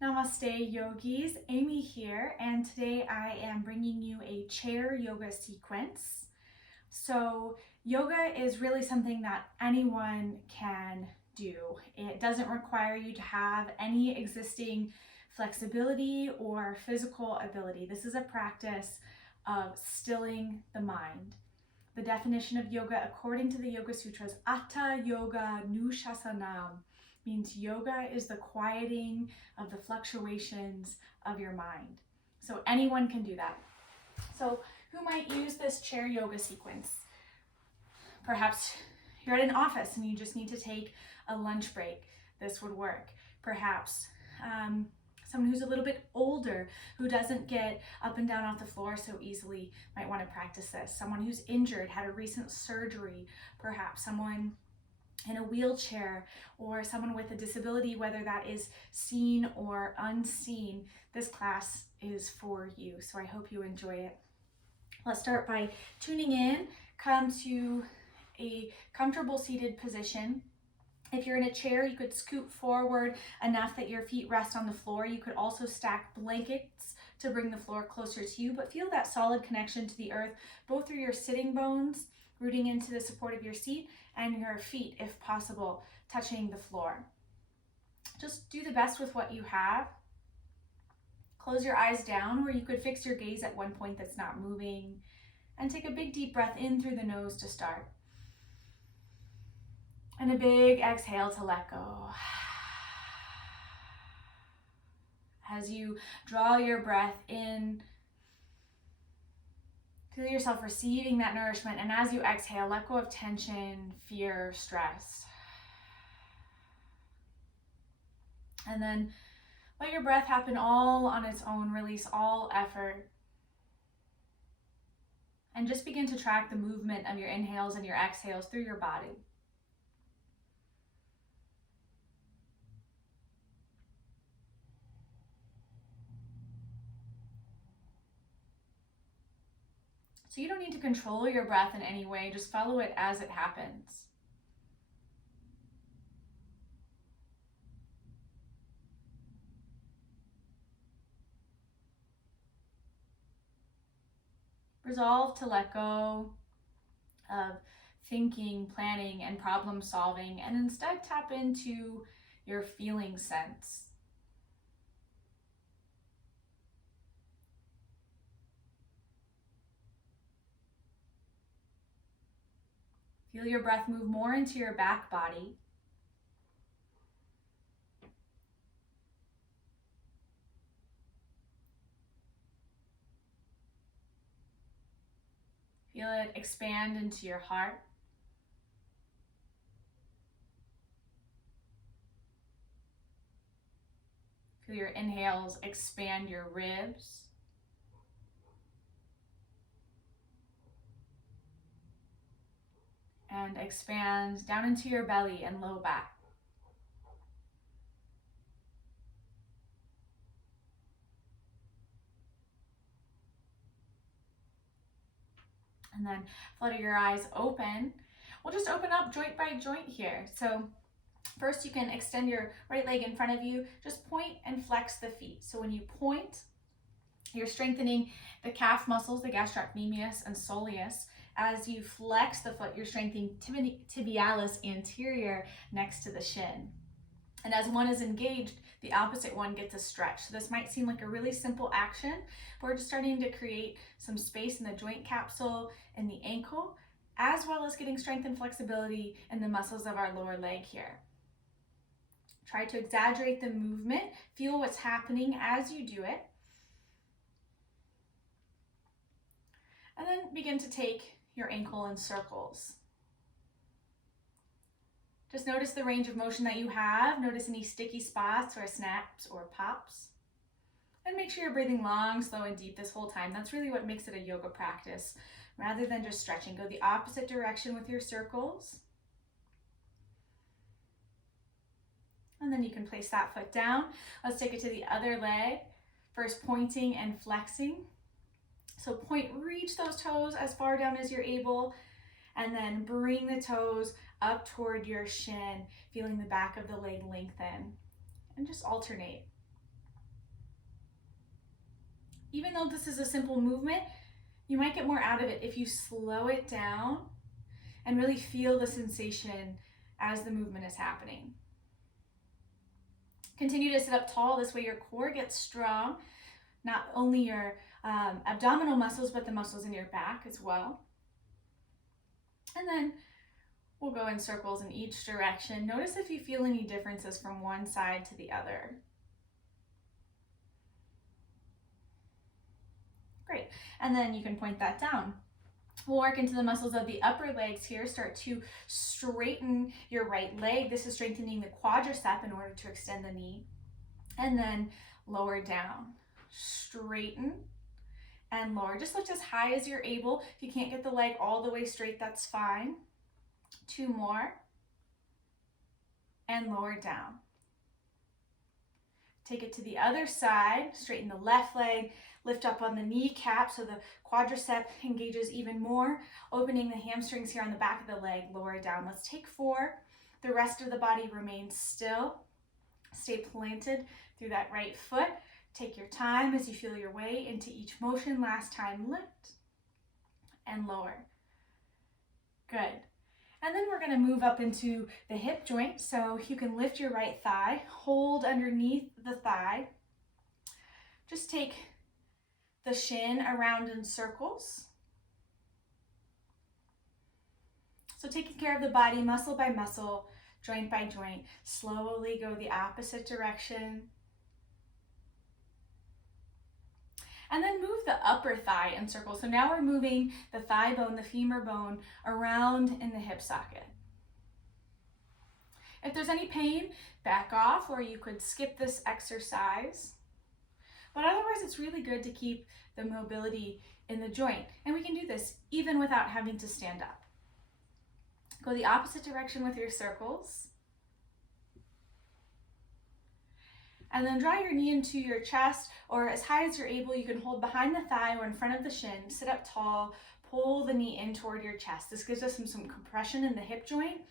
Namaste yogis, Amy here, and today I am bringing you a chair yoga sequence. So yoga is really something that anyone can do. It doesn't require you to have any existing flexibility or physical ability. This is a practice of stilling the mind. The definition of yoga according to the Yoga Sutras, Atta Yoga Nushasanam, means yoga is the quieting of the fluctuations of your mind. So anyone can do that. So who might use this chair yoga sequence? Perhaps you're at an office and you just need to take a lunch break. This would work. Perhaps someone who's a little bit older, who doesn't get up and down off the floor so easily, might want to practice this. Someone who's injured, had a recent surgery, perhaps someone in a wheelchair, or someone with a disability, whether that is seen or unseen. This class is for you, so I hope you enjoy it. Let's start by tuning in. Come to a comfortable seated position. If you're in a chair, you could scoot forward enough that your feet rest on the floor. You could also stack blankets to bring the floor closer to you, but feel that solid connection to the earth, both through your sitting bones, rooting into the support of your seat, and your feet, if possible, touching the floor. Just do the best with what you have. Close your eyes down, or you could fix your gaze at one point that's not moving, and take a big deep breath in through the nose to start. And a big exhale to let go. As you draw your breath in, feel yourself receiving that nourishment, and as you exhale, let go of tension, fear, stress. And then let your breath happen all on its own, release all effort. And just begin to track the movement of your inhales and your exhales through your body. So you don't need to control your breath in any way, just follow it as it happens. Resolve to let go of thinking, planning, and problem solving, and instead tap into your feeling sense. Feel your breath move more into your back body. Feel it expand into your heart. Feel your inhales expand your ribs. And expand down into your belly and low back. And then flutter your eyes open. We'll just open up joint by joint here. So first you can extend your right leg in front of you. Just point and flex the feet. So when you point, you're strengthening the calf muscles, the gastrocnemius and soleus. As you flex the foot, you're strengthening tibialis anterior next to the shin. And as one is engaged, the opposite one gets a stretch. So this might seem like a really simple action, but we're just starting to create some space in the joint capsule and the ankle, as well as getting strength and flexibility in the muscles of our lower leg here. Try to exaggerate the movement. Feel what's happening as you do it. And then begin to take your ankle in circles. Just notice the range of motion that you have. Notice any sticky spots or snaps or pops. And make sure you're breathing long, slow, and deep this whole time. That's really what makes it a yoga practice. Rather than just stretching, go the opposite direction with your circles. And then you can place that foot down. Let's take it to the other leg. First pointing and flexing. So point, reach those toes as far down as you're able, and then bring the toes up toward your shin, feeling the back of the leg lengthen, and just alternate. Even though this is a simple movement, you might get more out of it if you slow it down and really feel the sensation as the movement is happening. Continue to sit up tall. This way your core gets strong, not only your abdominal muscles, but the muscles in your back as well. And then we'll go in circles in each direction. Notice if you feel any differences from one side to the other. Great. And then you can point that down. We'll work into the muscles of the upper legs here. Start to straighten your right leg. This is strengthening the quadricep in order to extend the knee. And then lower down. Straighten and lower. Just lift as high as you're able. If you can't get the leg all the way straight, that's fine. 2 more. And lower down. Take it to the other side. Straighten the left leg. Lift up on the kneecap so the quadricep engages even more. Opening the hamstrings here on the back of the leg. Lower down. Let's take 4. The rest of the body remains still. Stay planted through that right foot. Take your time as you feel your way into each motion. Last time, lift and lower. Good. And then we're going to move up into the hip joint. So you can lift your right thigh, hold underneath the thigh. Just take the shin around in circles. So taking care of the body, muscle by muscle, joint by joint. Slowly go the opposite direction. And then move the upper thigh in circles. So now we're moving the thigh bone, the femur bone, around in the hip socket. If there's any pain, back off, or you could skip this exercise. But otherwise, it's really good to keep the mobility in the joint. And we can do this even without having to stand up. Go the opposite direction with your circles. And then draw your knee into your chest, or as high as you're able. You can hold behind the thigh or in front of the shin. Sit up tall, pull the knee in toward your chest. This gives us some compression in the hip joint.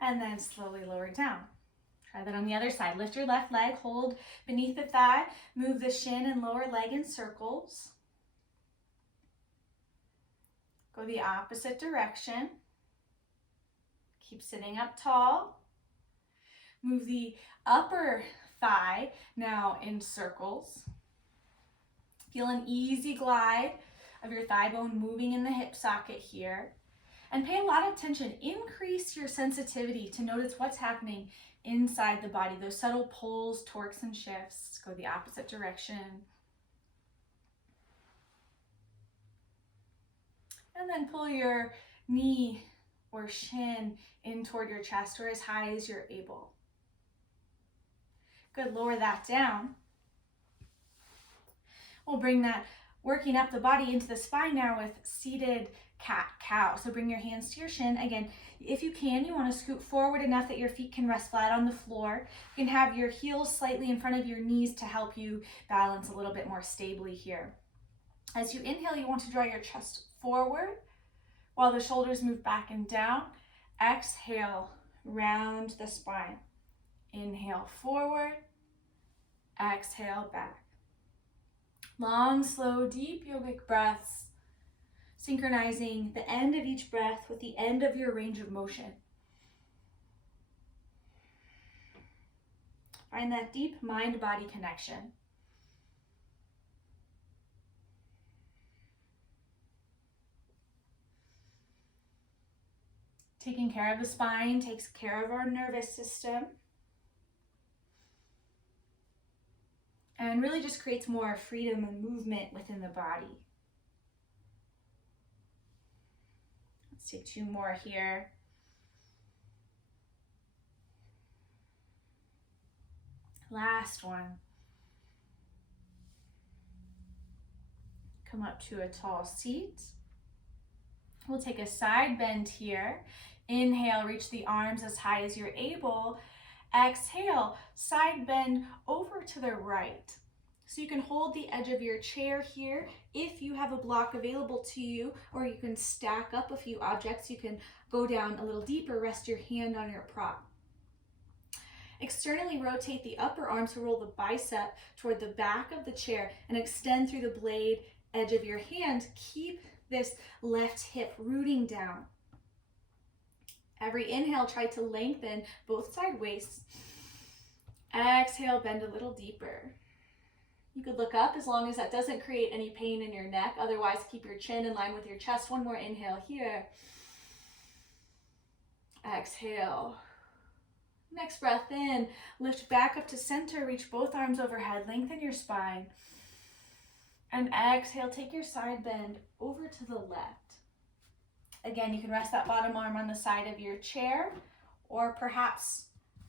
And then slowly lower down. Try that on the other side. Lift your left leg, hold beneath the thigh, move the shin and lower leg in circles. Go the opposite direction. Keep sitting up tall. Move the upper thigh now in circles. Feel an easy glide of your thigh bone moving in the hip socket here. And pay a lot of attention. Increase your sensitivity to notice what's happening inside the body. Those subtle pulls, torques, and shifts. Go the opposite direction. And then pull your knee or shin in toward your chest or as high as you're able. Good, lower that down. We'll bring that working up the body into the spine now with seated cat-cow. So bring your hands to your shin. Again, if you can, you want to scoot forward enough that your feet can rest flat on the floor. You can have your heels slightly in front of your knees to help you balance a little bit more stably here. As you inhale, you want to draw your chest forward while the shoulders move back and down. Exhale, round the spine. Inhale forward, exhale back. Long, slow, deep yogic breaths, synchronizing the end of each breath with the end of your range of motion. Find that deep mind-body connection. Taking care of the spine takes care of our nervous system. And really just creates more freedom and movement within the body. Let's take 2 more here. Last one. Come up to a tall seat. We'll take a side bend here. Inhale, reach the arms as high as you're able. Exhale, side bend over to the right. So you can hold the edge of your chair here if you have a block available to you, or you can stack up a few objects. You can go down a little deeper, rest your hand on your prop. Externally rotate the upper arm to roll the bicep toward the back of the chair and extend through the blade edge of your hand. Keep this left hip rooting down. Every inhale, try to lengthen both side waists. Exhale, bend a little deeper. You could look up as long as that doesn't create any pain in your neck. Otherwise, keep your chin in line with your chest. One more inhale here. Exhale. Next breath in, lift back up to center, reach both arms overhead, lengthen your spine. And exhale, take your side bend over to the left. Again, you can rest that bottom arm on the side of your chair, or perhaps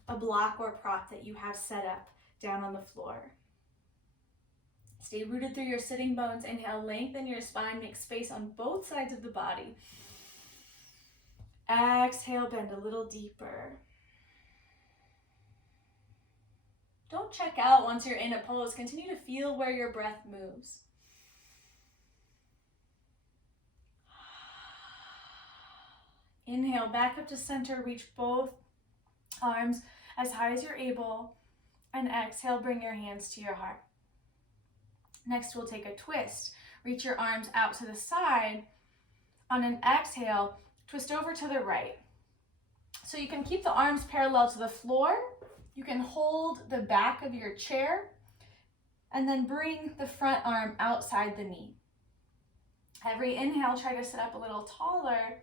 a block or prop that you have set up down on the floor. Stay rooted through your sitting bones. Inhale, lengthen your spine, make space on both sides of the body. Exhale, bend a little deeper. Don't check out once you're in a pose. Continue to feel where your breath moves. Inhale, back up to center, reach both arms as high as you're able, and exhale, bring your hands to your heart. Next, we'll take a twist. Reach your arms out to the side. On an exhale, twist over to the right. So you can keep the arms parallel to the floor. You can hold the back of your chair, and then bring the front arm outside the knee. Every inhale, try to sit up a little taller.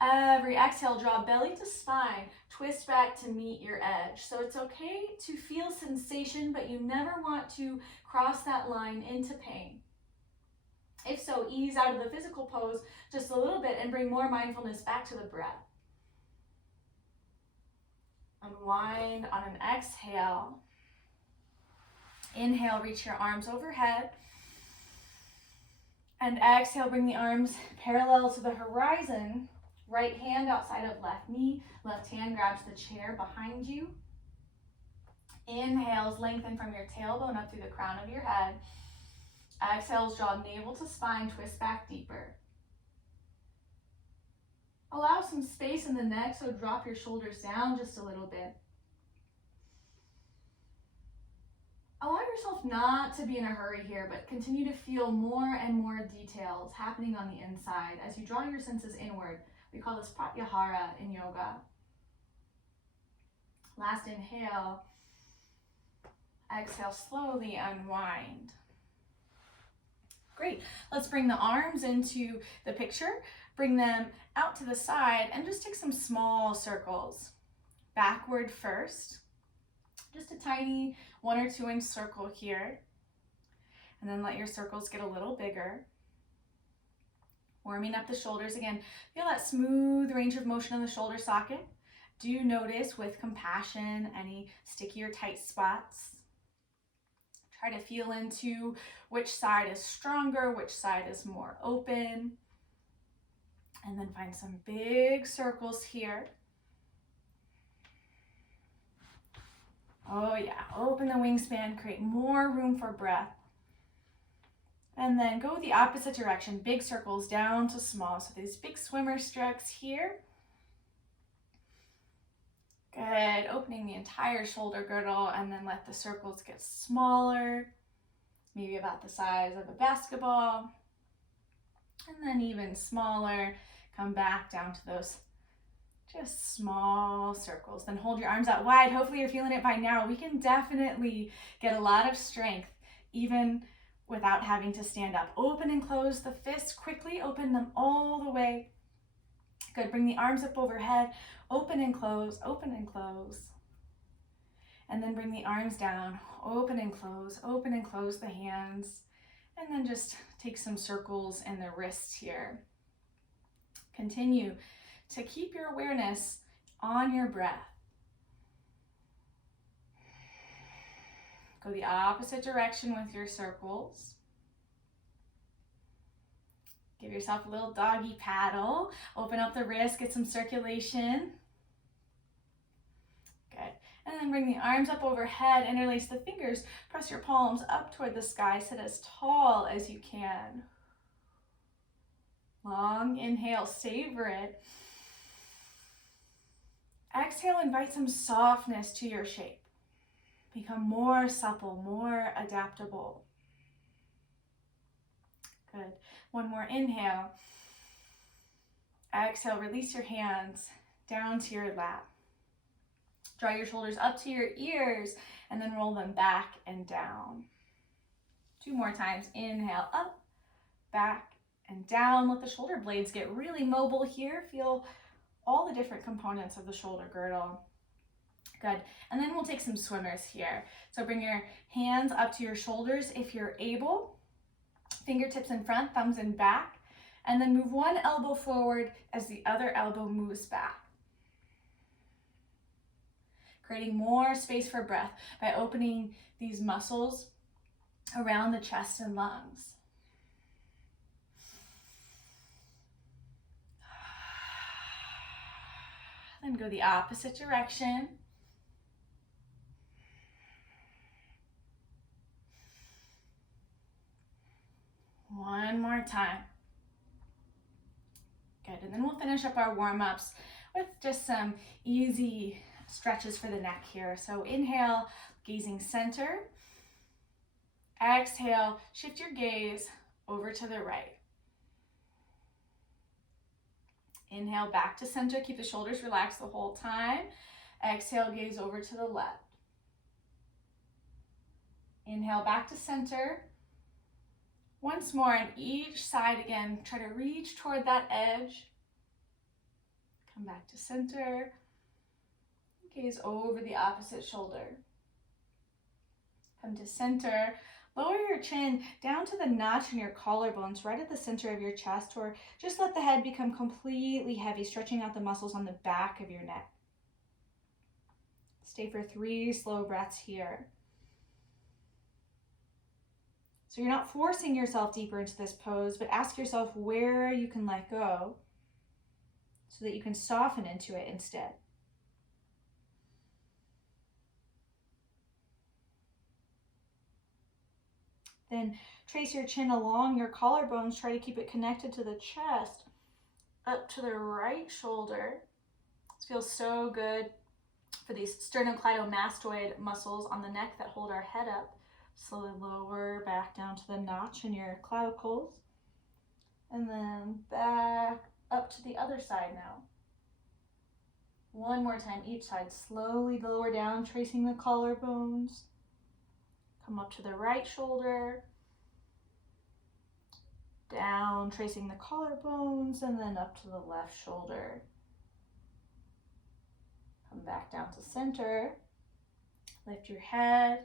Every exhale, draw belly to spine, twist back to meet your edge. So it's okay to feel sensation, but you never want to cross that line into pain. If so, ease out of the physical pose just a little bit and bring more mindfulness back to the breath. Unwind on an exhale. Inhale, reach your arms overhead. And exhale, bring the arms parallel to the horizon. Right hand outside of left knee, left hand grabs the chair behind you. Inhales, lengthen from your tailbone up through the crown of your head. Exhales, draw navel to spine, twist back deeper. Allow some space in the neck, so drop your shoulders down just a little bit. Allow yourself not to be in a hurry here, but continue to feel more and more details happening on the inside as you draw your senses inward. We call this pratyahara in yoga. Last inhale. Exhale, slowly unwind. Great. Let's bring the arms into the picture. Bring them out to the side and just take some small circles. Backward first. Just a tiny 1 or 2 inch circle here. And then let your circles get a little bigger. Warming up the shoulders again. Feel that smooth range of motion in the shoulder socket. Do notice with compassion any sticky or tight spots. Try to feel into which side is stronger, which side is more open. And then find some big circles here. Oh yeah, open the wingspan, create more room for breath. And then go the opposite direction, big circles down to small. So these big swimmer strokes here. Good, opening the entire shoulder girdle, and then let the circles get smaller, maybe about the size of a basketball. And then even smaller, come back down to those just small circles. Then hold your arms out wide. Hopefully you're feeling it by now. We can definitely get a lot of strength even without having to stand up. Open and close the fists quickly. Open them all the way. Good. Bring the arms up overhead. Open and close, open and close. And then bring the arms down. Open and close the hands. And then just take some circles in the wrists here. Continue to keep your awareness on your breath. Go the opposite direction with your circles. Give yourself a little doggy paddle. Open up the wrist, get some circulation. Good. And then bring the arms up overhead, interlace the fingers, press your palms up toward the sky, sit as tall as you can. Long inhale, savor it. exhale, invite some softness to your shape. Become more supple, more adaptable. Good. One more inhale. Exhale, release your hands down to your lap. Draw your shoulders up to your ears and then roll them back and down. 2 more times. Inhale, up, back, and down. Let the shoulder blades get really mobile here. Feel all the different components of the shoulder girdle. Good. And then we'll take some swimmers here. So bring your hands up to your shoulders if you're able. Fingertips in front, thumbs in back. And then move one elbow forward as the other elbow moves back. Creating more space for breath by opening these muscles around the chest and lungs. Then go the opposite direction. One more time. Good, and then we'll finish up our warm-ups with just some easy stretches for the neck here. So inhale, gazing center. Exhale, shift your gaze over to the right. Inhale, back to center. Keep the shoulders relaxed the whole time. Exhale, gaze over to the left. Inhale, back to center. Once more on each side again. Try to reach toward that edge. Come back to center. Gaze over the opposite shoulder. Come to center. Lower your chin down to the notch in your collarbones, right at the center of your chest, or just let the head become completely heavy, stretching out the muscles on the back of your neck. Stay for 3 slow breaths here. So you're not forcing yourself deeper into this pose, but ask yourself where you can let go so that you can soften into it instead. Then trace your chin along your collarbones. Try to keep it connected to the chest, up to the right shoulder. This feels so good for these sternocleidomastoid muscles on the neck that hold our head up. Slowly lower back down to the notch in your clavicles. And then back up to the other side now. One more time, each side. Slowly lower down, tracing the collarbones. Come up to the right shoulder. Down, tracing the collarbones, and then up to the left shoulder. Come back down to center. Lift your head.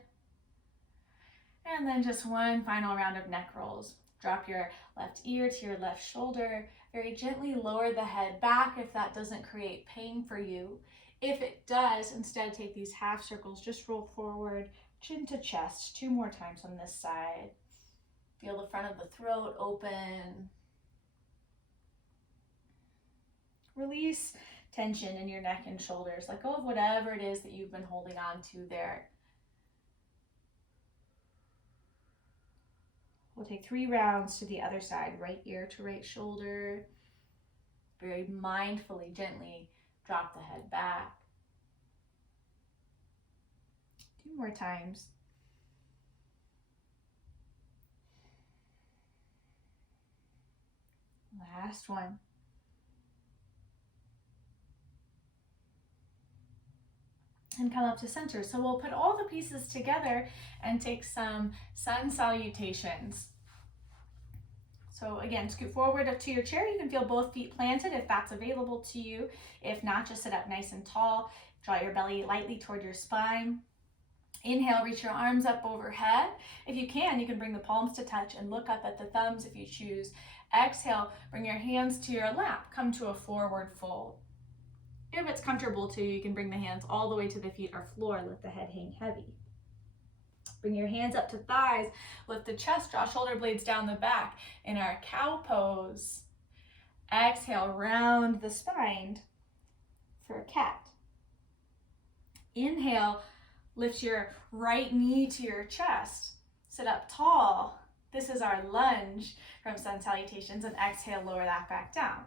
And then just one final round of neck rolls. Drop your left ear to your left shoulder. Very gently lower the head back if that doesn't create pain for you. If it does, instead take these half circles. Just roll forward, chin to chest. 2 more times on this side. Feel the front of the throat open. Release tension in your neck and shoulders. Let go of whatever it is that you've been holding on to there. We'll take 3 rounds to the other side, right ear to right shoulder. Very mindfully, gently drop the head back. 2 more times. Last one. And come up to center. So we'll put all the pieces together and take some sun salutations. So again, scoot forward up to your chair. You can feel both feet planted if that's available to you. If not, just sit up nice and tall. Draw your belly lightly toward your spine. Inhale, reach your arms up overhead. If you can bring the palms to touch and look up at the thumbs if you choose. Exhale, bring your hands to your lap. Come to a forward fold. If it's comfortable to you can bring the hands all the way to the feet or floor. Let the head hang heavy. Bring your hands up to thighs. Lift the chest, draw shoulder blades down the back in our cow pose. Exhale, round the spine for a cat. Inhale, lift your right knee to your chest. Sit up tall. This is our lunge from Sun Salutations. And exhale, lower that back down.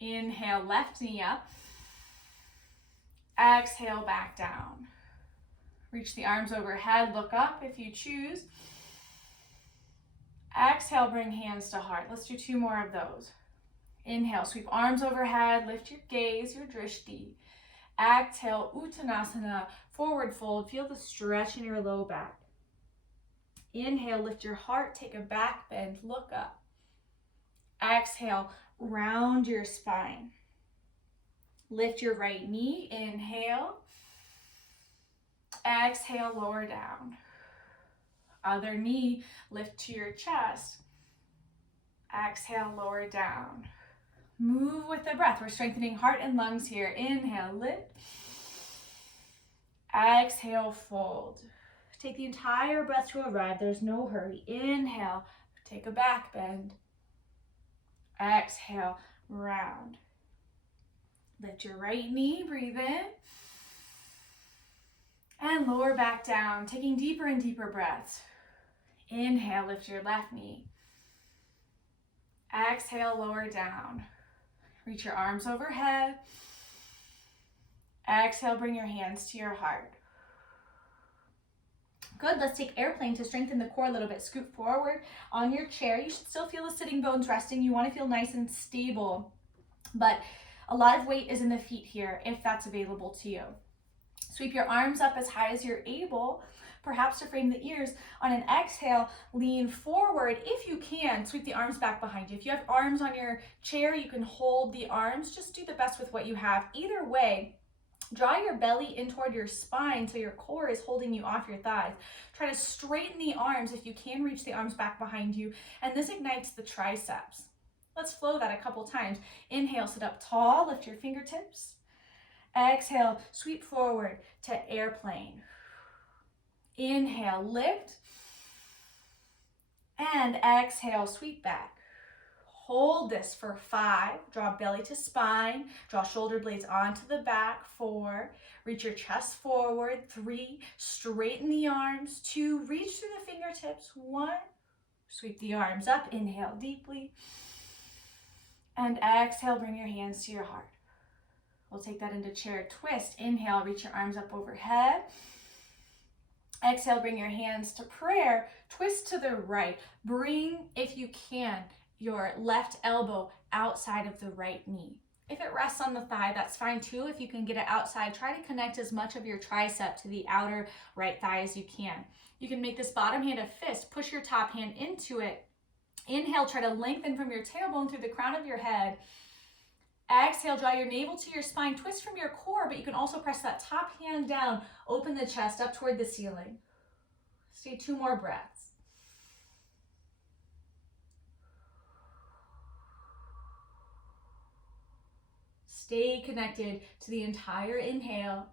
Inhale, left knee up. Exhale, back down. Reach the arms overhead, look up if you choose. Exhale, bring hands to heart. Let's do 2 more of those. Inhale, sweep arms overhead, lift your gaze, your drishti. Exhale, Uttanasana, forward fold. Feel the stretch in your low back. Inhale, lift your heart, take a back bend, look up. Exhale, round your spine. Lift your right knee, inhale. Exhale, lower down. Other knee, lift to your chest. Exhale, lower down. Move with the breath. We're strengthening heart and lungs here. Inhale, lift. Exhale, fold. Take the entire breath to arrive. There's no hurry. Inhale, take a back bend. Exhale, round. Lift your right knee, breathe in. And lower back down, taking deeper and deeper breaths. Inhale, lift your left knee. Exhale, lower down. Reach your arms overhead. Exhale, bring your hands to your heart. Good, let's take airplane to strengthen the core a little bit. Scoot forward on your chair. You should still feel the sitting bones resting. You want to feel nice and stable, but a lot of weight is in the feet here if that's available to you. Sweep your arms up as high as you're able, perhaps to frame the ears. On an exhale, lean forward. If you can, sweep the arms back behind you. If you have arms on your chair, you can hold the arms. Just do the best with what you have. Either way, draw your belly in toward your spine so your core is holding you off your thighs. Try to straighten the arms if you can reach the arms back behind you, and this ignites the triceps. Let's flow that a couple times. Inhale, sit up tall, lift your fingertips. Exhale, sweep forward to airplane. Inhale, lift. And exhale, sweep back. Hold this for 5. Draw belly to spine. Draw shoulder blades onto the back. 4. Reach your chest forward. 3. Straighten the arms. 2. Reach through the fingertips. 1. Sweep the arms up. Inhale deeply. And exhale, bring your hands to your heart. We'll take that into chair twist. Inhale, reach your arms up overhead. Exhale, bring your hands to prayer. Twist to the right. Bring, if you can, your left elbow outside of the right knee. If it rests on the thigh, that's fine too. If you can get it outside, try to connect as much of your tricep to the outer right thigh as you can. You can make this bottom hand a fist. Push your top hand into it. Inhale, try to lengthen from your tailbone through the crown of your head. Exhale, draw your navel to your spine, twist from your core, but you can also press that top hand down, open the chest up toward the ceiling. Stay 2 more breaths. Stay connected to the entire inhale.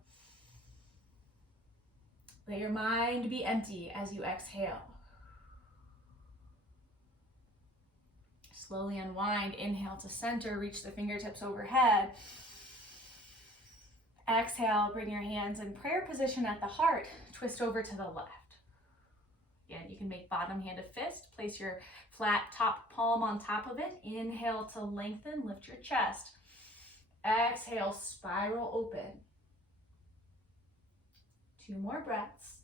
Let your mind be empty as you exhale. Slowly unwind, inhale to center, reach the fingertips overhead. Exhale, bring your hands in prayer position at the heart, twist over to the left. Again, you can make bottom hand a fist, place your flat top palm on top of it. Inhale to lengthen, lift your chest. Exhale, spiral open. 2 more breaths.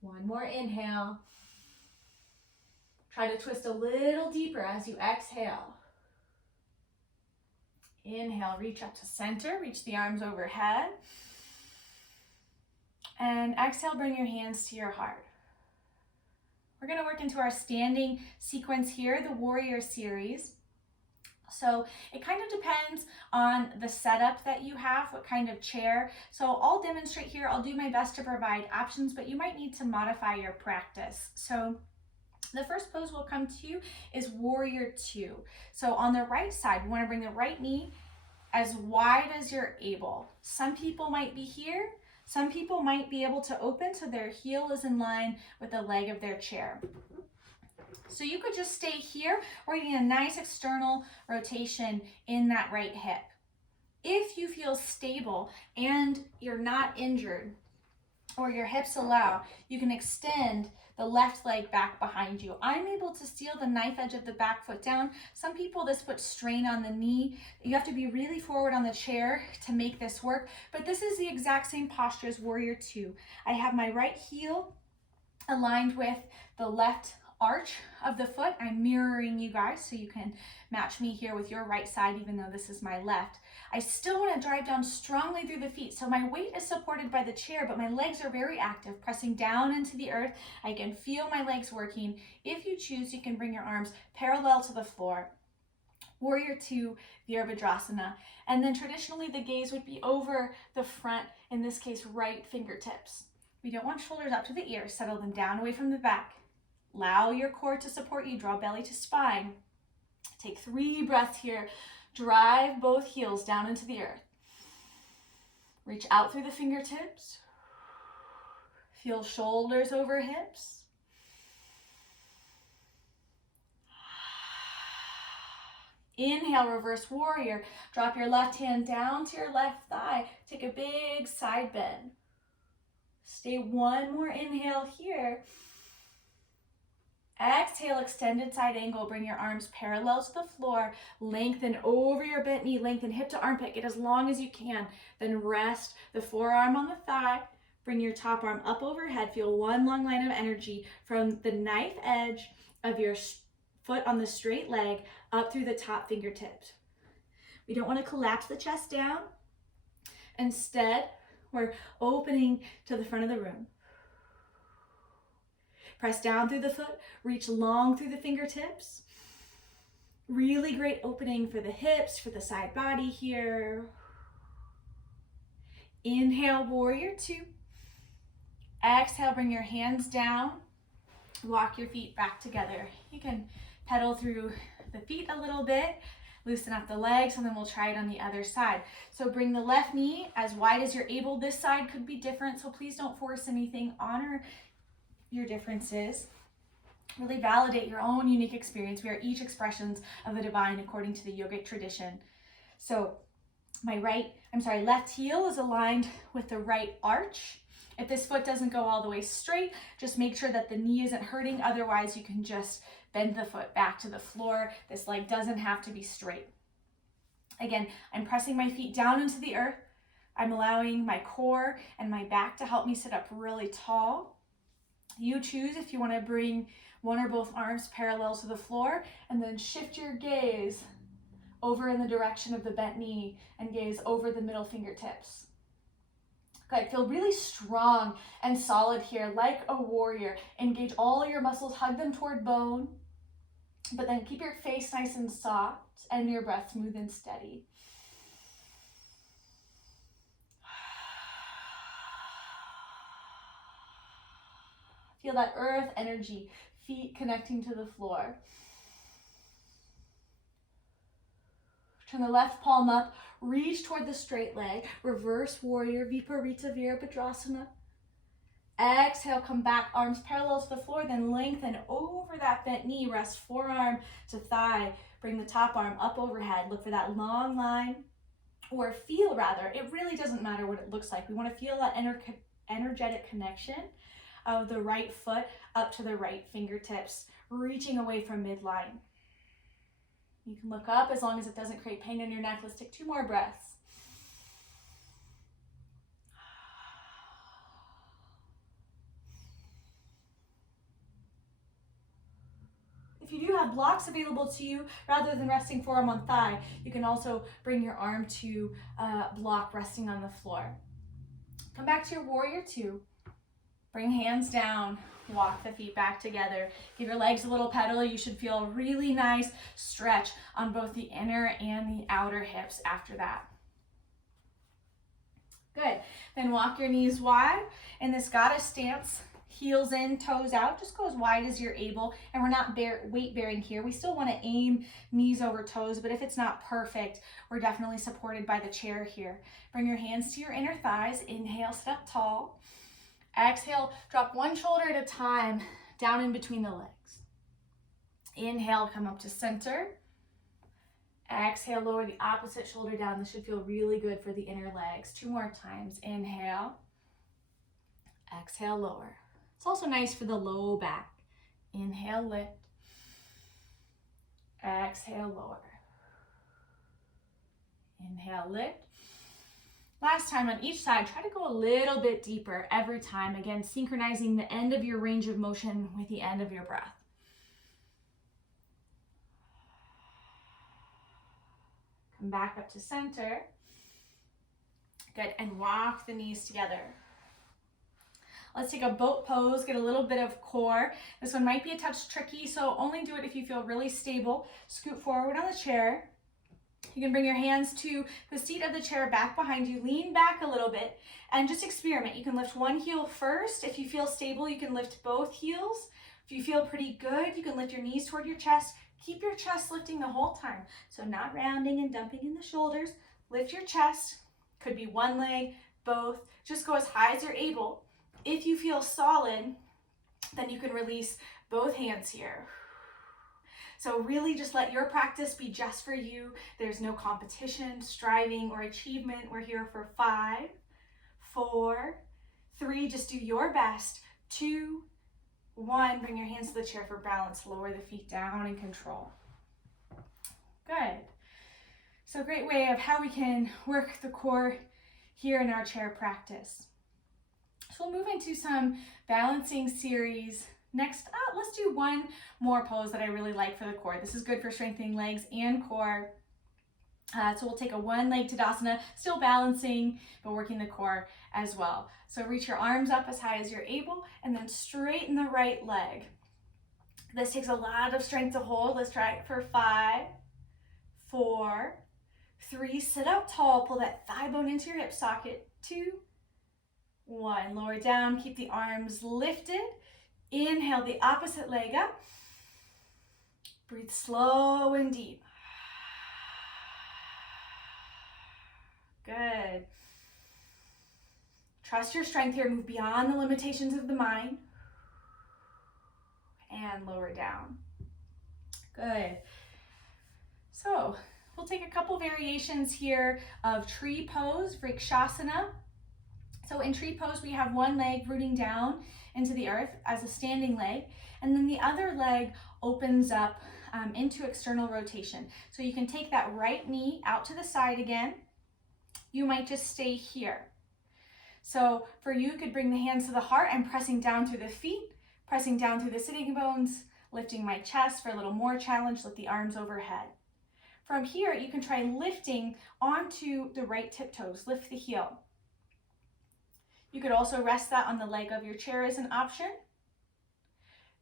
One more inhale. Try to twist a little deeper as you exhale. Inhale, reach up to center, reach the arms overhead. And exhale, bring your hands to your heart. We're going to work into our standing sequence here, the warrior series. So it kind of depends on the setup that you have, what kind of chair. So I'll demonstrate here. I'll do my best to provide options, but you might need to modify your practice. So the first pose we'll come to is warrior 2. So on the right side, you want to bring the right knee as wide as you're able. Some people might be here. Some people might be able to open so their heel is in line with the leg of their chair. So you could just stay here, or you get a nice external rotation in that right hip. If you feel stable and you're not injured, or your hips allow, you can extend the left leg back behind you. I'm able to steal the knife edge of the back foot down. Some people, this puts strain on the knee. You have to be really forward on the chair to make this work, but this is the exact same posture as Warrior Two. I have my right heel aligned with the left arch of the foot. I'm mirroring you guys so you can match me here with your right side, even though this is my left. I still want to drive down strongly through the feet. So my weight is supported by the chair, but my legs are very active, pressing down into the earth. I can feel my legs working. If you choose, you can bring your arms parallel to the floor. Warrior Two, Virabhadrasana. And then traditionally the gaze would be over the front, in this case, right fingertips. We don't want shoulders up to the ears. Settle them down away from the back. Allow your core to support you. Draw belly to spine. Take 3 breaths here. Drive both heels down into the earth. Reach out through the fingertips. Feel shoulders over hips. Inhale, reverse warrior. Drop your left hand down to your left thigh. Take a big side bend. Stay one more inhale here. Exhale, extended side angle. Bring your arms parallel to the floor. Lengthen over your bent knee. Lengthen hip to armpit. Get as long as you can. Then rest the forearm on the thigh. Bring your top arm up overhead. Feel one long line of energy from the knife edge of your foot on the straight leg up through the top fingertips. We don't want to collapse the chest down. Instead, we're opening to the front of the room. Press down through the foot, reach long through the fingertips. Really great opening for the hips, for the side body here. Inhale, Warrior Two. Exhale, bring your hands down. Walk your feet back together. You can pedal through the feet a little bit, loosen up the legs, and then we'll try it on the other side. So bring the left knee as wide as you're able. This side could be different, so please don't force anything. Honor your differences. Really validate your own unique experience. We are each expressions of the divine according to the yogic tradition. So my left heel is aligned with the right arch. If this foot doesn't go all the way straight, just make sure that the knee isn't hurting. Otherwise, you can just bend the foot back to the floor. This leg doesn't have to be straight. Again, I'm pressing my feet down into the earth. I'm allowing my core and my back to help me sit up really tall. You choose if you want to bring one or both arms parallel to the floor, and then shift your gaze over in the direction of the bent knee and gaze over the middle fingertips. Good, feel really strong and solid here, like a warrior. Engage all your muscles, hug them toward bone, but then keep your face nice and soft and your breath smooth and steady. Feel that earth energy, feet connecting to the floor. Turn the left palm up, reach toward the straight leg, reverse warrior, Viparita Virabhadrasana. Exhale, come back, arms parallel to the floor, then lengthen over that bent knee, rest forearm to thigh, bring the top arm up overhead, look for that long line, or feel rather, it really doesn't matter what it looks like. We want to feel that energetic connection of the right foot up to the right fingertips, reaching away from midline. You can look up as long as it doesn't create pain in your neck. Let's take 2 more breaths. If you do have blocks available to you, rather than resting forearm on thigh, you can also bring your arm to block resting on the floor. Come back to your Warrior Two. Bring hands down, walk the feet back together. Give your legs a little pedal. You should feel a really nice stretch on both the inner and the outer hips after that. Good. Then walk your knees wide in this goddess stance. Heels in, toes out. Just go as wide as you're able. And we're not weight bearing here. We still want to aim knees over toes, but if it's not perfect, we're definitely supported by the chair here. Bring your hands to your inner thighs. Inhale, step tall. Exhale, drop one shoulder at a time down in between the legs. Inhale, come up to center. Exhale, lower the opposite shoulder down. This should feel really good for the inner legs. 2 more times. Inhale. Exhale, lower. It's also nice for the low back. Inhale, lift. Exhale, lower. Inhale, lift. Last time on each side, try to go a little bit deeper every time. Again, synchronizing the end of your range of motion with the end of your breath. Come back up to center. Good, and walk the knees together. Let's take a boat pose, get a little bit of core. This one might be a touch tricky, so only do it if you feel really stable. Scoot forward on the chair. You can bring your hands to the seat of the chair back behind you, lean back a little bit, and just experiment. You can lift one heel first. If you feel stable, you can lift both heels. If you feel pretty good, you can lift your knees toward your chest. Keep your chest lifting the whole time, so not rounding and dumping in the shoulders. Lift your chest. Could be one leg, both. Just go as high as you're able. If you feel solid, then you can release both hands here. So really just let your practice be just for you. There's no competition, striving, or achievement. We're here for 5, 4, 3, just do your best. 2, 1, bring your hands to the chair for balance. Lower the feet down in control. Good. So great way of how we can work the core here in our chair practice. So we'll move into some balancing series. Next up, let's do one more pose that I really like for the core. This is good for strengthening legs and core. So we'll take a one leg Tadasana, still balancing, but working the core as well. So reach your arms up as high as you're able, and then straighten the right leg. This takes a lot of strength to hold. Let's try it for 5, 4, 3, sit up tall, pull that thigh bone into your hip socket. 2, 1, lower down, keep the arms lifted. Inhale the opposite leg up. Breathe slow and deep. Good. Trust your strength here, move beyond the limitations of the mind. And lower down. Good. So we'll take a couple variations here of tree pose, vrikshasana. So in tree pose, we have one leg rooting down into the earth as a standing leg, and then the other leg opens up into external rotation. So you can take that right knee out to the side again. You might just stay here. So for you could bring the hands to the heart. I'm pressing down through the feet, pressing down through the sitting bones, lifting my chest for a little more challenge, lift the arms overhead. From here, you can try lifting onto the right tiptoes, lift the heel. You could also rest that on the leg of your chair as an option.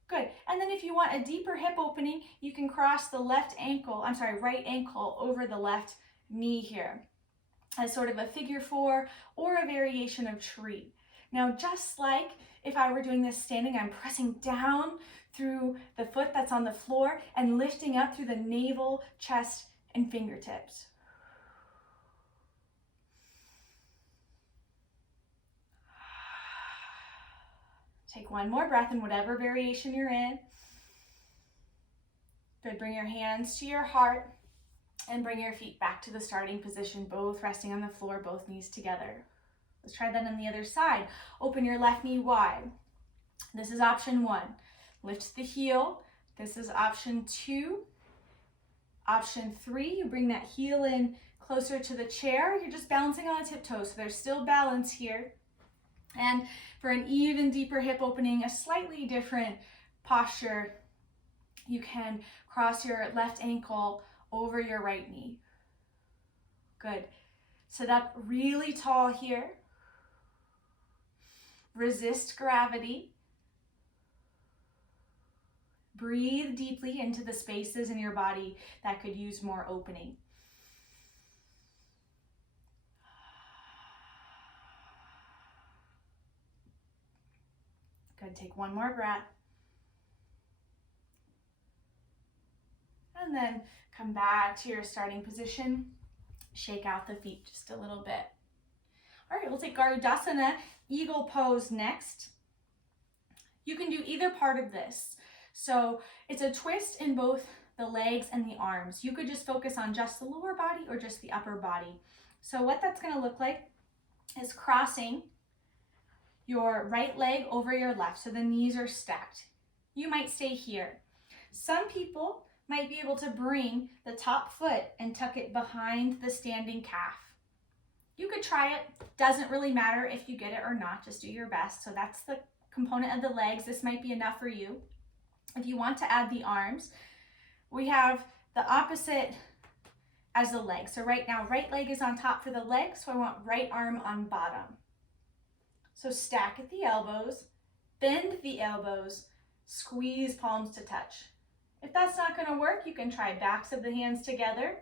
Good. And then if you want a deeper hip opening, you can cross the right ankle over the left knee here as sort of a figure 4 or a variation of tree. Now, just like if I were doing this standing, I'm pressing down through the foot that's on the floor and lifting up through the navel, chest, and fingertips. Take one more breath in whatever variation you're in. Good, bring your hands to your heart and bring your feet back to the starting position, both resting on the floor, both knees together. Let's try that on the other side. Open your left knee wide. This is option 1. Lift the heel. This is option 2. Option 3, you bring that heel in closer to the chair. You're just balancing on a tiptoe, so there's still balance here. And for an even deeper hip opening, a slightly different posture, you can cross your left ankle over your right knee. Good. Sit up really tall here. Resist gravity. Breathe deeply into the spaces in your body that could use more opening. Good, take one more breath. And then come back to your starting position. Shake out the feet just a little bit. All right, we'll take Garudasana, eagle pose next. You can do either part of this. So it's a twist in both the legs and the arms. You could just focus on just the lower body or just the upper body. So what that's gonna look like is crossing your right leg over your left, so the knees are stacked. You might stay here. Some people might be able to bring the top foot and tuck it behind the standing calf. You could try it. Doesn't really matter if you get it or not, just do your best. So that's the component of the legs. This might be enough for you. If you want to add the arms, we have the opposite as the leg. So right now, right leg is on top for the leg, so I want right arm on bottom. So stack at the elbows, bend the elbows, squeeze palms to touch. If that's not going to work, you can try backs of the hands together.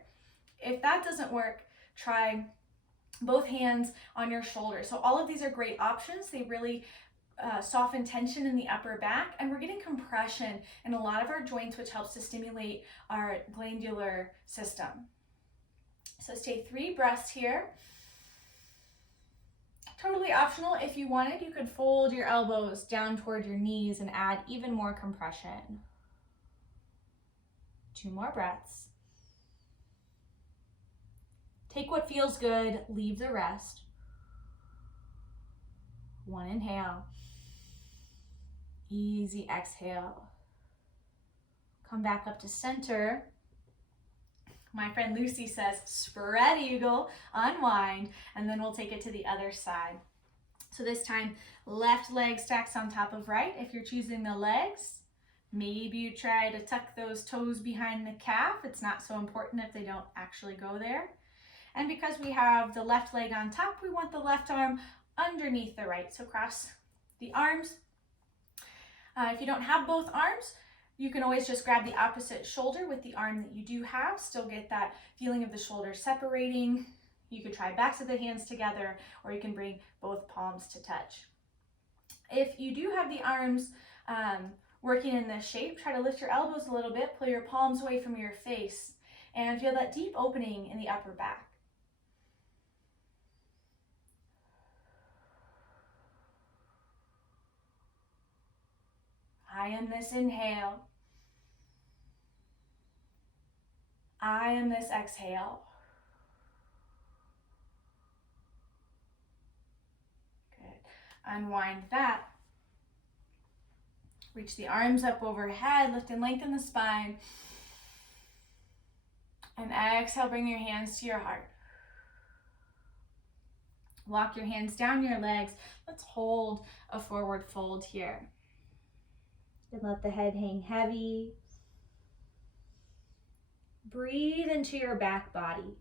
If that doesn't work, try both hands on your shoulders. So all of these are great options. They really soften tension in the upper back, and we're getting compression in a lot of our joints, which helps to stimulate our glandular system. So stay 3 breaths here. Totally optional. If you wanted, you could fold your elbows down toward your knees and add even more compression. 2 more breaths. Take what feels good, leave the rest. 1 inhale. Easy exhale. Come back up to center. My friend Lucy says, spread eagle, unwind, and then we'll take it to the other side. So this time, left leg stacks on top of right. If you're choosing the legs, maybe you try to tuck those toes behind the calf. It's not so important if they don't actually go there. And because we have the left leg on top, we want the left arm underneath the right. So cross the arms. If you don't have both arms, you can always just grab the opposite shoulder with the arm that you do have. Still get that feeling of the shoulders separating. You could try backs of the hands together, or you can bring both palms to touch. If you do have the arms working in this shape, try to lift your elbows a little bit, pull your palms away from your face, and feel that deep opening in the upper back. I am this inhale. I am this exhale. Good. Unwind that. Reach the arms up overhead, lift and lengthen the spine. And exhale, bring your hands to your heart. Walk your hands down your legs. Let's hold a forward fold here. And let the head hang heavy. Breathe into your back body.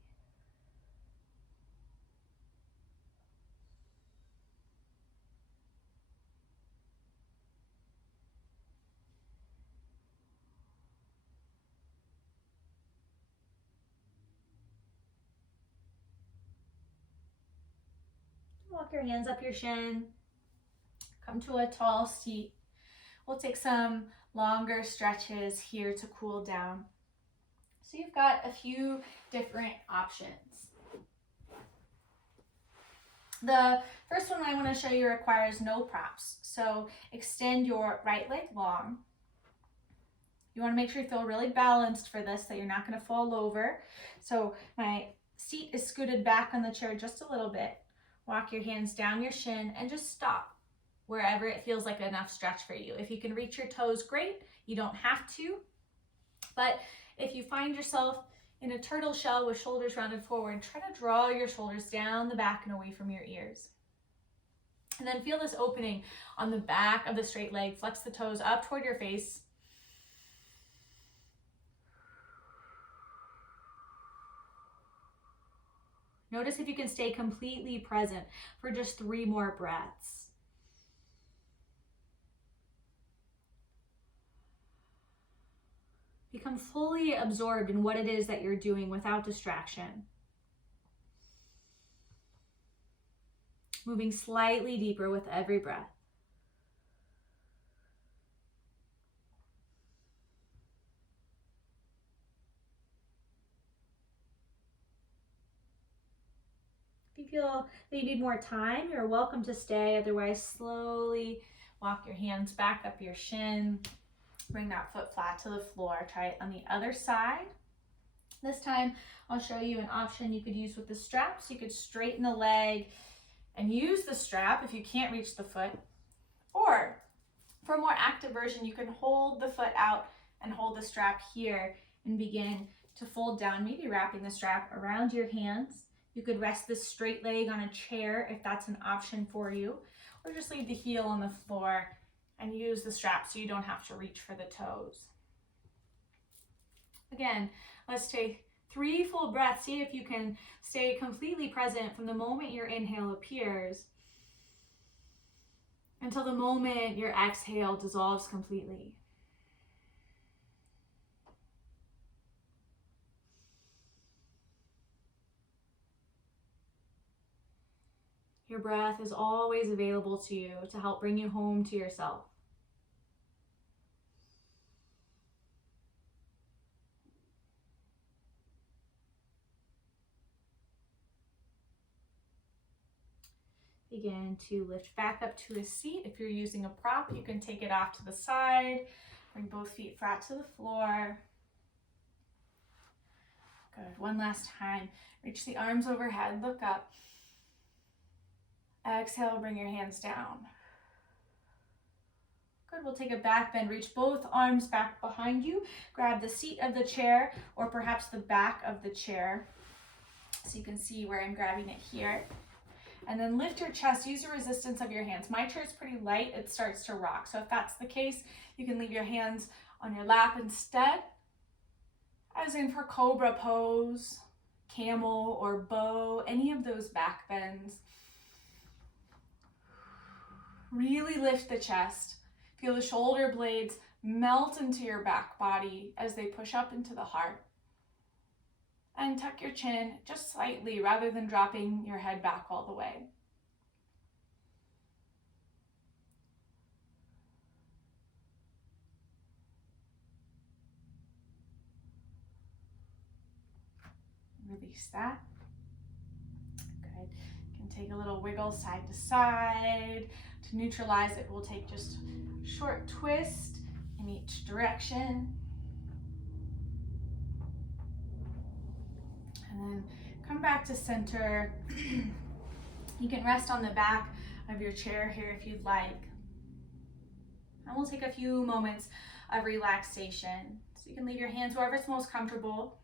Walk your hands up your shin. Come to a tall seat. We'll take some longer stretches here to cool down. So you've got a few different options. The first one I want to show you requires no props. So extend your right leg long. You want to make sure you feel really balanced for this, that you're not going to fall over. So my seat is scooted back on the chair just a little bit. Walk your hands down your shin and just stop wherever it feels like enough stretch for you. If you can reach your toes, great. You don't have to. But if you find yourself in a turtle shell with shoulders rounded forward, try to draw your shoulders down the back and away from your ears. And then feel this opening on the back of the straight leg. Flex the toes up toward your face. Notice if you can stay completely present for just 3 more breaths. Become fully absorbed in what it is that you're doing without distraction. Moving slightly deeper with every breath. If you feel that you need more time, you're welcome to stay. Otherwise, slowly walk your hands back up your shin. Bring that foot flat to the floor. Try it on the other side. This time, I'll show you an option you could use with the straps. You could straighten the leg, and use the strap if you can't reach the foot. Or for a more active version, you can hold the foot out and hold the strap here and begin to fold down, maybe wrapping the strap around your hands. You could rest this straight leg on a chair if that's an option for you, or just leave the heel on the floor and use the strap so you don't have to reach for the toes. Again, let's take 3 full breaths. See if you can stay completely present from the moment your inhale appears until the moment your exhale dissolves completely. Your breath is always available to you to help bring you home to yourself. Begin to lift back up to a seat. If you're using a prop, you can take it off to the side. Bring both feet flat to the floor. Good. One last time. Reach the arms overhead. Look up. Exhale, bring your hands down. Good. We'll take a back bend. Reach both arms back behind you. Grab the seat of the chair or perhaps the back of the chair so you can see where I'm grabbing it here. And then lift your chest, use the resistance of your hands. My chair is pretty light, it starts to rock. So if that's the case, you can leave your hands on your lap instead. As in for cobra pose, camel or bow, any of those back bends. Really lift the chest. Feel the shoulder blades melt into your back body as they push up into the heart. And tuck your chin just slightly rather than dropping your head back all the way. Release that. Good. You can take a little wiggle side to side. To neutralize it, we'll take just a short twist in each direction. And then come back to center. You can rest on the back of your chair here if you'd like. And we'll take a few moments of relaxation. So you can leave your hands wherever's most comfortable.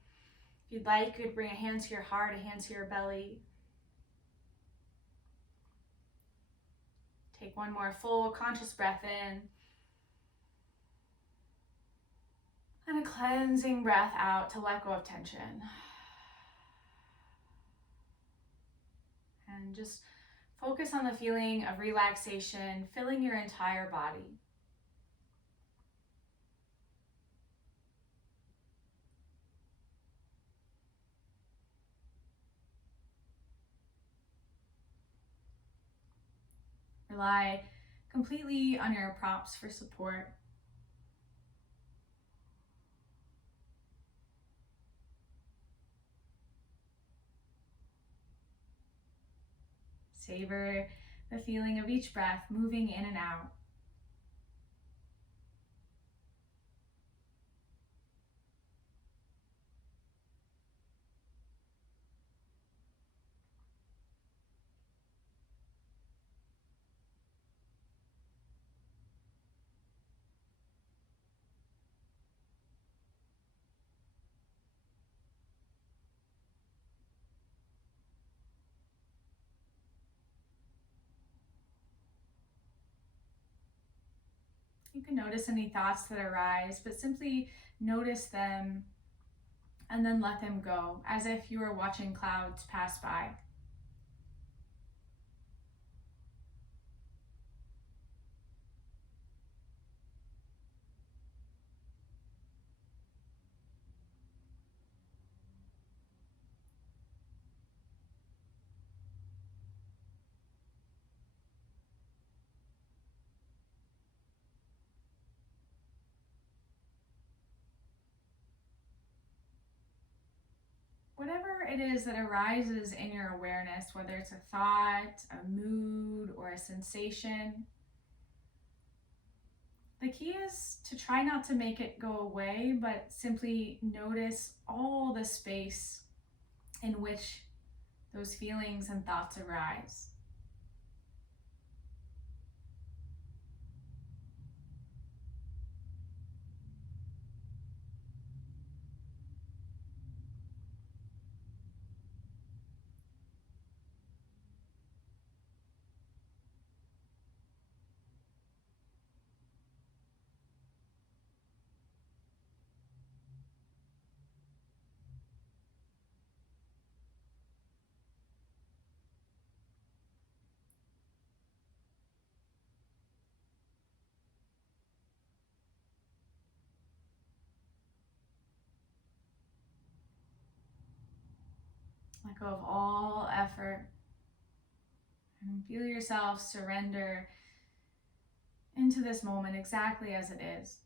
If you'd like, you could bring a hand to your heart, a hand to your belly. Take one more full conscious breath in. And a cleansing breath out to let go of tension. And just focus on the feeling of relaxation filling your entire body. Rely completely on your props for support. Savor the feeling of each breath moving in and out. You can notice any thoughts that arise, but simply notice them and then let them go, as if you were watching clouds pass by. Whatever it is that arises in your awareness, whether it's a thought, a mood, or a sensation, the key is to try not to make it go away, but simply notice all the space in which those feelings and thoughts arise. Let go of all effort and feel yourself surrender into this moment exactly as it is.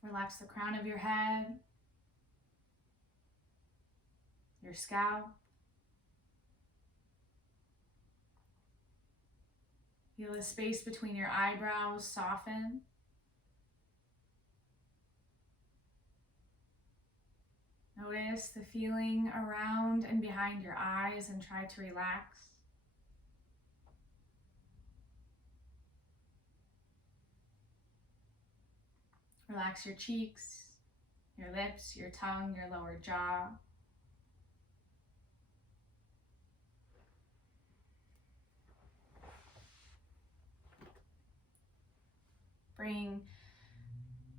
Relax the crown of your head, your scalp. Feel the space between your eyebrows soften. Notice the feeling around and behind your eyes and try to relax. Relax your cheeks, your lips, your tongue, your lower jaw. Bring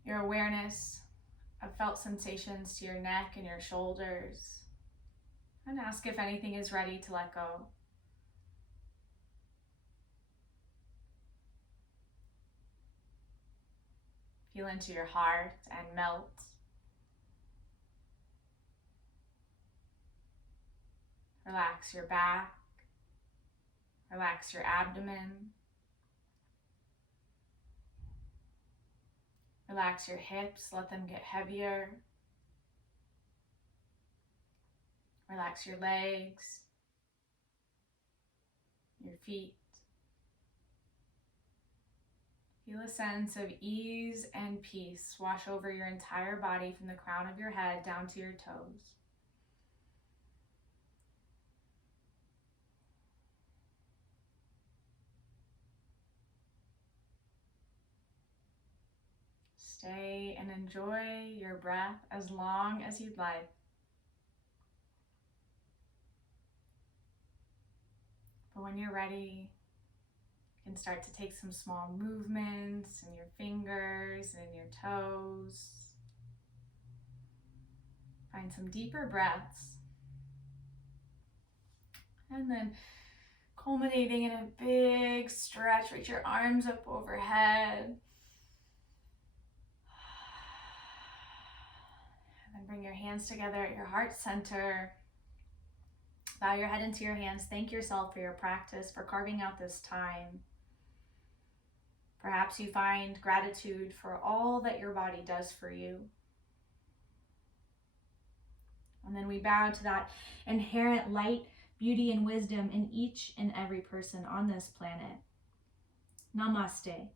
your awareness of felt sensations to your neck and your shoulders. And ask if anything is ready to let go. Feel into your heart and melt. Relax your back. Relax your abdomen. Relax your hips, let them get heavier. Relax your legs, your feet. Feel a sense of ease and peace wash over your entire body from the crown of your head down to your toes. Stay and enjoy your breath as long as you'd like. But when you're ready, you can start to take some small movements in your fingers and in your toes. Find some deeper breaths. And then culminating in a big stretch, reach your arms up overhead. And then bring your hands together at your heart center. Bow your head into your hands. Thank yourself for your practice, for carving out this time. Perhaps you find gratitude for all that your body does for you. And then we bow to that inherent light, beauty, and wisdom in each and every person on this planet. Namaste.